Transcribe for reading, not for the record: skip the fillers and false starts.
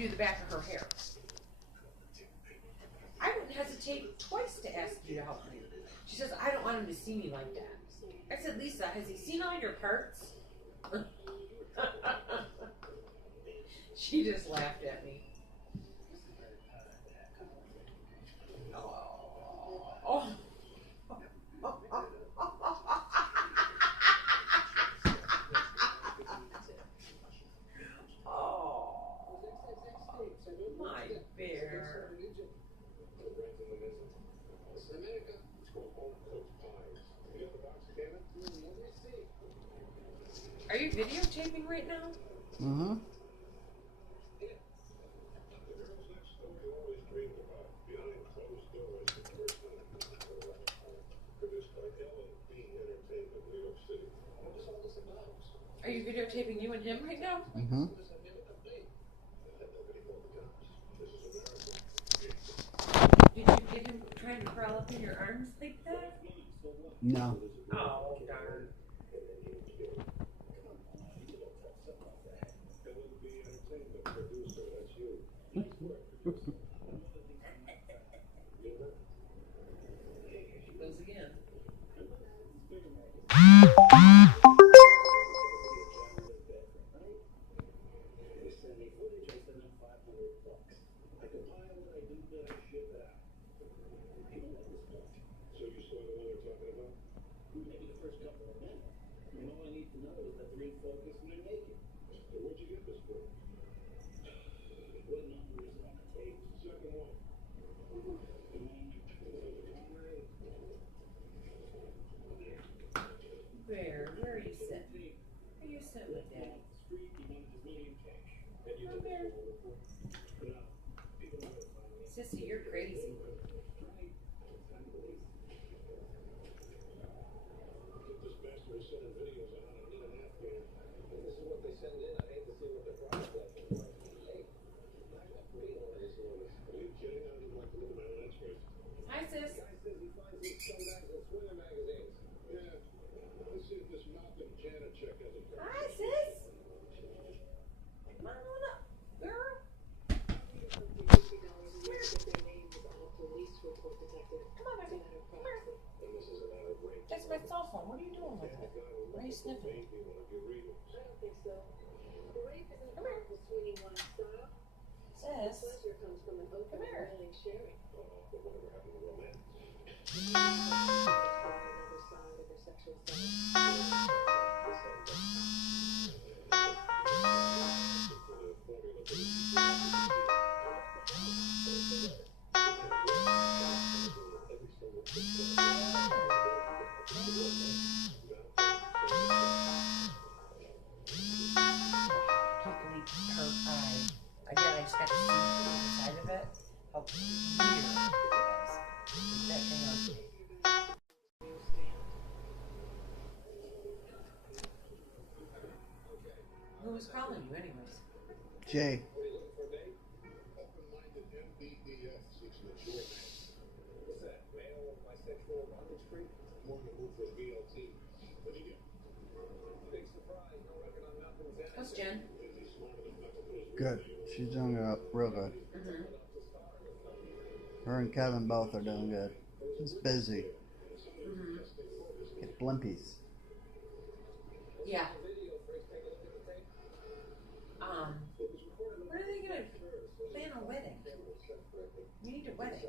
do the back of her hair. I wouldn't hesitate twice to ask you to help me. She says, I don't want him to see me like that. I said, Lisa, has he seen all your parts? She just laughed at me. Oh. My bear. Are you videotaping right now? Mm-hmm. Are you videotaping you and him right now? Mm-hmm. Did you get him trying to crawl up in your arms like that? No. Oh, darn. She goes again. Where are you sitting? Where are you sitting with Daddy? Come here. Sissy, you're crazy. Hi, sis. Hi, sis. Come on up, girl. Come on, baby. Come here. That's my cell phone. What are you doing with it? Why are you sniffing? Come here. Sis. Come here. Her eye. Again, I just got to see the side of it. How weird it is. That thing on. Who was calling you anyways? Jay. How's Jen? Good. She's doing real good. Mm-hmm. Her and Kevin both are doing good. It's busy. Mm-hmm. Get blimpies. Yeah. When are they gonna plan a wedding? You need a wedding.